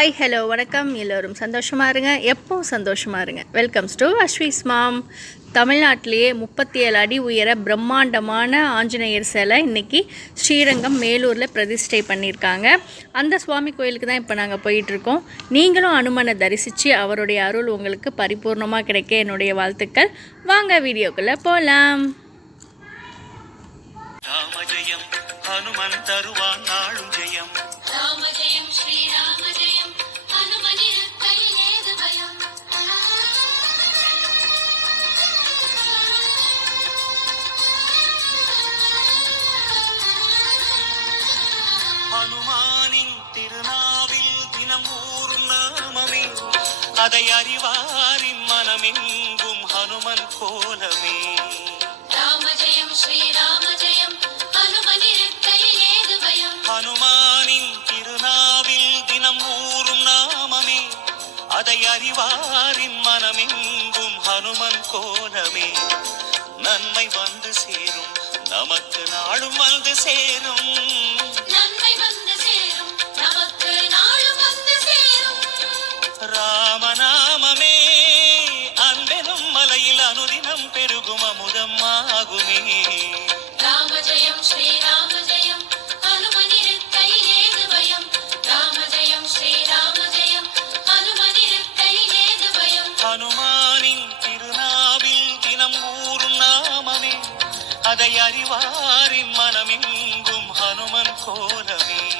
Hi hello வணக்கம். எல்லோரும் சந்தோஷமாக இருங்க. எப்பவும் சந்தோஷமாக இருங்க. வெல்கம்ஸ் டு அஸ்வீஸ் மாம் தமிழ்நாட்டிலேயே முப்பத்தி ஏழு அடி உயர பிரம்மாண்டமான ஆஞ்சநேயர் சிலை இன்னைக்கு ஸ்ரீரங்கம் மேலூரில் பிரதிஷ்டை பண்ணியிருக்காங்க. அந்த சுவாமி கோயிலுக்கு தான் இப்போ நாங்கள் போயிட்டுருக்கோம் நீங்களும் அனுமனை தரிசித்து அவருடைய அருள் உங்களுக்கு பரிபூர்ணமாக கிடைக்க என்னுடைய வாழ்த்துக்கள். வாங்க வீடியோக்குள்ளே போகலாம் ராம ஜெயம் ஹனுமன் தருவான் நாளும் ஜெயம். அதை அறிவாரின் மனமெங்கும் ஹனுமன் கோலமே. ராம ஜெயம் ஸ்ரீராம ஜெயம் ஹனுமனிருக்கையில் ஏது பயம்? ஹனுமானின் திருநாவில் தினம் ஊறும் நாமமே. அதை அறிவாரின் மனமெங்கும் ஹனுமன் கோலமே. நன்மை வந்து சேரும் நமக்கு நாளும் வந்து சேரும். பயம் ராம ஜெயம் ஸ்ரீராம ஜெயம் ஹனுமனிருக்கையில் ஏது பயம் ஹனுமானின் திருநாவில் தினம் ஊறும் நாமமே. அதை அறிவாரின் மனமெங்கும் ஹனுமன் கோலமே.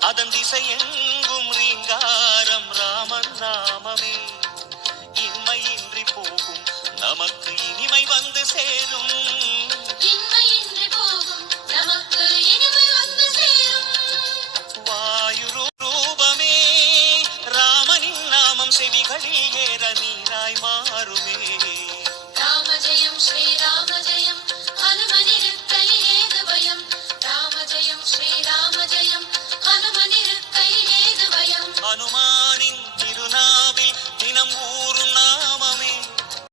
அதன் திசை எங்கும் ரீங்காரம் ராமன் நாமமே. இன்மையின்றி போகும் நமக்கு இனிமை வந்து சேரும். வாயுரூபமே ராமனின் நாமம் செவிகளில் ஏற ராம ஜெயம் ஸ்ரீராம ഹനുമാൻ